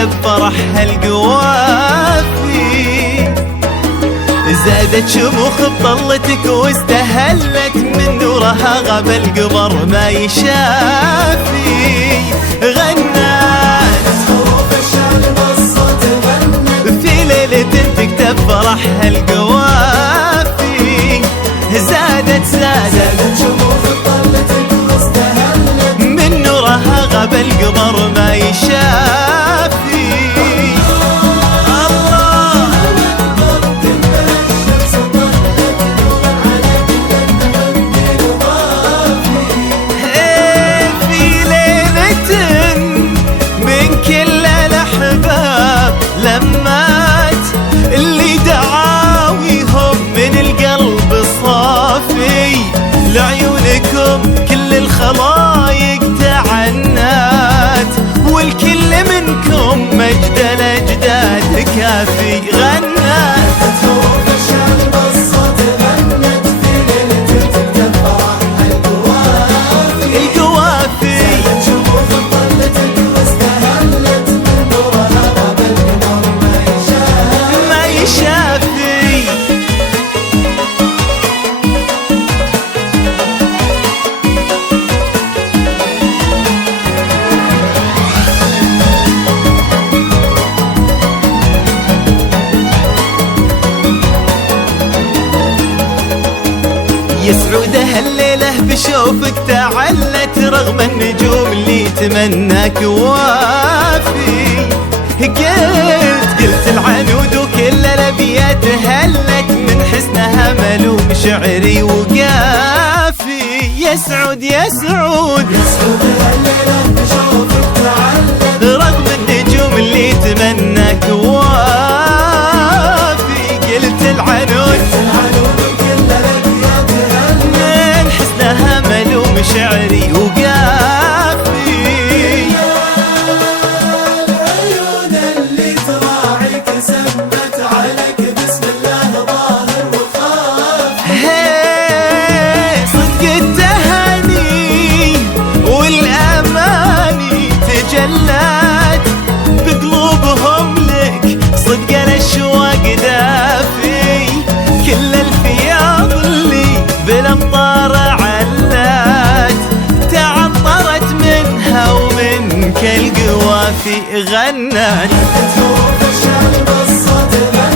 تكتب فرحها القوافي. زادت شموخ بطلتك واستهلت من نورها غاب القمر ما يشافي. غنت حروف الشعر بالصوت غنت في ليلة تكتب فرحها القوافي. زادت شموخ بطلتك واستهلت من نورها غاب القمر ما يشافي. لمات اللي دعاويهم من القلب الصافي. لعيونكم كل الخلايق تعنات والكل منكم مجد الأجداد كافي. غنات حروف الشعر بالصوت غنت في ليلة تكتب فرحها القوافي. القوافي شموخ بطلتك واستهلت من نورها غاب القمر ما يشافي. يا سعودة هالليلة بشوفك تعلت رغم النجوم اللي تمناك وافي. قلت العنود وكل الابيات هلت من حسنها ملوم شعري وقافي. يا سعود يا سعود هالليلة بشوفك تعلت رغم النجوم اللي تمناك وافي. قلت العنود وكل الأبيات هلت من حسنها ملوم شعري وقافي. العيون اللي تراعيك سمت عليك بسم الله ظاهر وخافي. صدق التهاني والأماني تجلت بقلوبهم لك صدق الأشواق دافي. كل الفياض اللي بالأمطار علت تعطرت منها ومنك القوافي. غنت حروف الشعر بالصوت غنت